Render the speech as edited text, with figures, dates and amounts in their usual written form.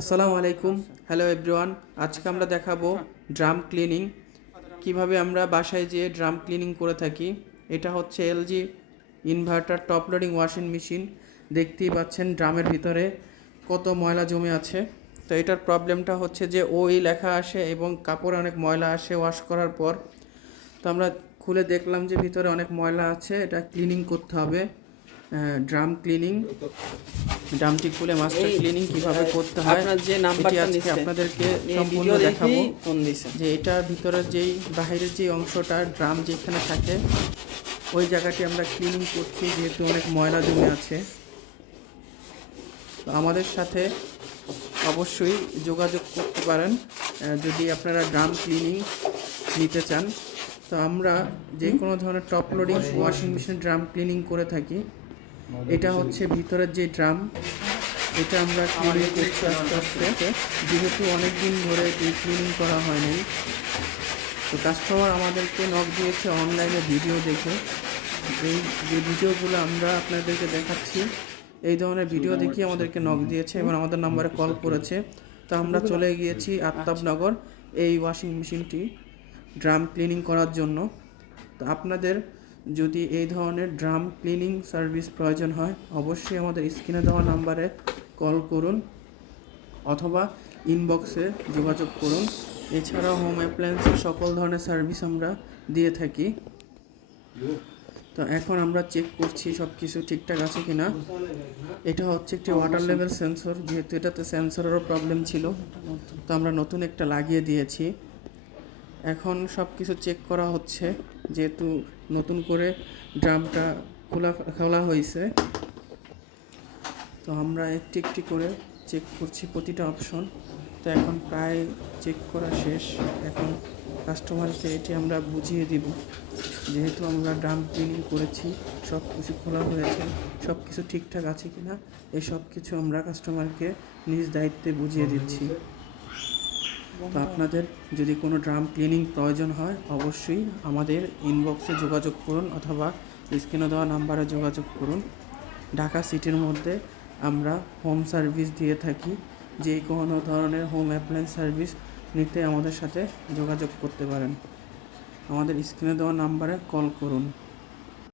আসসালামু আলাইকুম। Hello everyone. আজকে আমরা দেখাবো ড্রাম ক্লিনিং, কিভাবে আমরা বাসায় যেয়ে ড্রাম ক্লিনিং করে থাকি। এটা হচ্ছে LG inverter top loading washing machine. দেখতেই পাচ্ছেন ড্রামের ভিতরে কত ময়লা জমে আছে। তো এটার প্রবলেমটা হচ্ছে যে ওই লেখা আসে এবং কাপড়ে অনেক ময়লা আসে ওয়াশ করার পর। তো আমরা খুলে দেখলাম যে ভিতরে অনেক ময়লা আছে, এটা ক্লিনিং করতে হবে। ড্রাম ক্লিনিং, ড্রামটি খুলে মাস্টার ক্লিনিং কিভাবে করতে হয় আপনার যে এটি নাম্বারটা আজকে নিচ্ছে আপনাদেরকে এই সম্পূর্ণ ভিডিও দেখাবো। দেখেই ফোন দিছে। যে এটার ভিতরের যেই বাহিরের যে অংশটা ড্রাম যেখানে থাকে ওই জায়গাটি আমরা ক্লিনিং করছি, যেহেতু অনেক ময়লা জমে আছে। তো আমাদের সাথে অবশ্যই যোগাযোগ করতে পারেন যদি আপনারা ড্রাম ক্লিনিং নিতে চান। তো আমরা যে কোনো ধরনের top loading washing machine drum cleaning করে থাকি। এটা হচ্ছে ভিতরের যে ড্রাম, এটা আমরা ক্লিনিং করছি আস্তে আস্তে, যেহেতু অনেক দিন ধরে এই ক্লিনিং করা হয়নি। তো কাস্টমার আমাদেরকে নক দিয়েছে অনলাইনে ভিডিও দেখে। এই যে ভিডিওগুলো আমরা আপনাদেরকে দেখাচ্ছি, এই ধরনের ভিডিও দেখে আমাদেরকে নক দিয়েছে এবং আমাদের নাম্বারে কল করেছে। তো আমরা চলে গিয়েছি আফতাবনগর এই ওয়াশিং মেশিনটি ড্রাম ক্লিনিং করার জন্য। তো আপনাদের যদি এই ধরনের ড্রাম ক্লিনিং সার্ভিস প্রয়োজন হয় অবশ্যই আমাদের স্ক্রিনে দেওয়া নাম্বারে কল করুন অথবা ইনবক্সে যোগাযোগ করুন। এছাড়াও হোম অ্যাপ্লায়েন্সের সকল ধরনের সার্ভিস আমরা দিয়ে থাকি। তো এখন আমরা চেক করছি সব কিছু ঠিকঠাক আছে কিনা। এটা হচ্ছে একটি ওয়াটার লেভেল সেন্সর, যেহেতু এটাতে সেন্সরেরও প্রবলেম ছিল, তো আমরা নতুন একটা লাগিয়ে দিয়েছি। এখন সব কিছু চেক করা হচ্ছে, যেহেতু নতুন করে ড্রামটা খোলা হয়েছে। তো আমরা একটি একটি করে চেক করছি প্রতিটা অপশন। তো এখন প্রায় চেক করা শেষ। এখন কাস্টমারকে এটি আমরা বুঝিয়ে দিব, যেহেতু আমরা ড্রাম ক্লিনিং করেছি, সব কিছু খোলা হয়েছে, সব কিছু ঠিকঠাক আছে কি না এই সব কিছু আমরা কাস্টমারকে নিজ দায়িত্বে বুঝিয়ে দিচ্ছি। তো আপনাদের যদি কোনো ড্রাম ক্লিনিং প্রয়োজন হয় অবশ্যই আমাদের ইনবক্সে যোগাযোগ করুন অথবা স্ক্রিনে দেওয়া নাম্বারে যোগাযোগ করুন। ঢাকা সিটির মধ্যে আমরা হোম সার্ভিস দিয়ে থাকি। যে কোনো ধরনের হোম অ্যাপ্লায়েন্স সার্ভিস নিতে আমাদের সাথে যোগাযোগ করতে পারেন। আমাদের স্ক্রিনে দেওয়া নাম্বারে কল করুন।